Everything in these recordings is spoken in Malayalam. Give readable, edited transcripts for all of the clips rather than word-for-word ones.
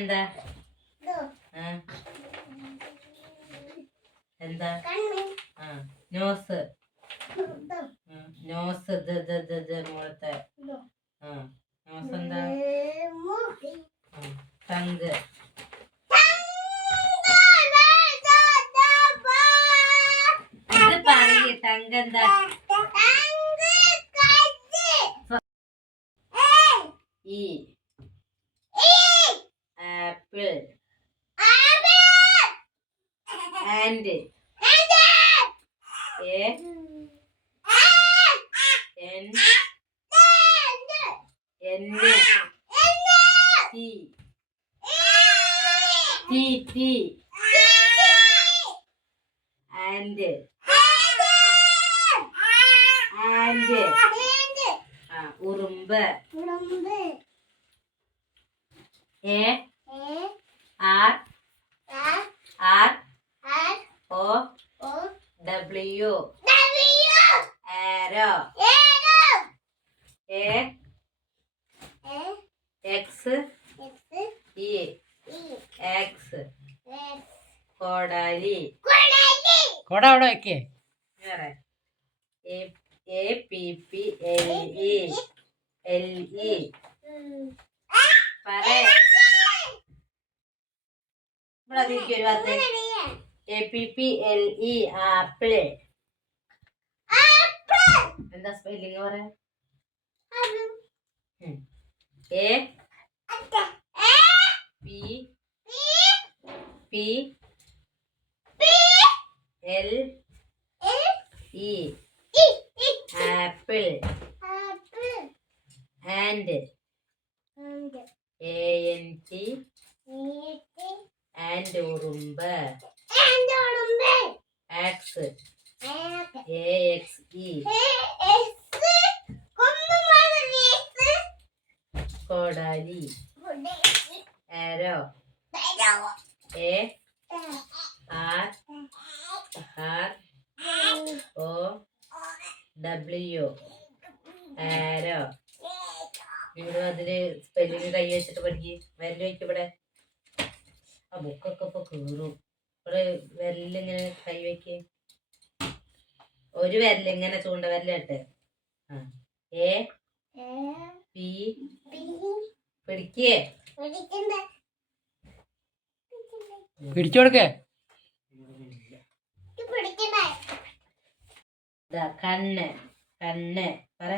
എന്താ എന്താ നോസ് നോസ് മോളത്തെ നോസ് എന്താ ടങ്ക് ഇത് പറയേ ടങ്ക് എന്താ ഈ ആപ്പിൾ ആൻഡ് ഉറുമ്പ് ARROW arrow X കോടാലി കൊട അവിടെ വെക്കേ APPLE പറ APPLE ആപ്പിൾ എന്താ സ്പെല്ലിങ് പറ APPLE ആപ്പിൾ ആൻഡ് ANT ഉറുമ്പ് AXE കോടാലി arrow ARROW arrow നിങ്ങൾ അതില് സ്പെല്ലിങ് കൈ വെച്ചിട്ട് പഠിക്ക് വിരല് വയ്ക്കും ഇവിടെ ആ ബുക്കൊക്കെ ഇപ്പൊ കീറും ഇവിടെ വിരലിങ്ങനെ കൈ വയ്ക്ക് ഒരു വിരലിങ്ങനെ ചൂണ്ട വിരലിട്ട് പിടിക്കേ പിടിച്ചു കൊടുക്കേ കണ്ണ് കണ്ണ് പറ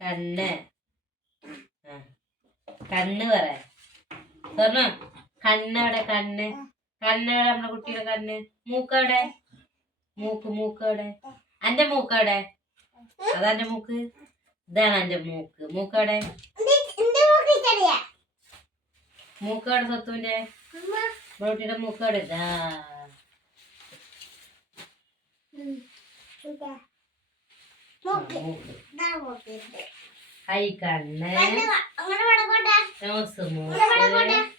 കണ്ണ് കണ്ണ് പറ സ്വർണ്ണ കണ്ണവിടെ കണ്ണ് കണ്ണവിടെ നമ്മുടെ കുട്ടിയുടെ കണ്ണ് മൂക്കവിടെ മൂക്കവിടെ അന്റെ മൂക്കവിടെ അതെന്റെ മൂക്ക് ഇതാണ് എന്റെ മൂക്കവിടെ മൂക്കവിടെ സ്വത്തുവിന്റെ കുട്ടിയുടെ മൂക്കവിടെ ഇതാ ഹൈ കണ്ണ് നോസ് മൂക്ക്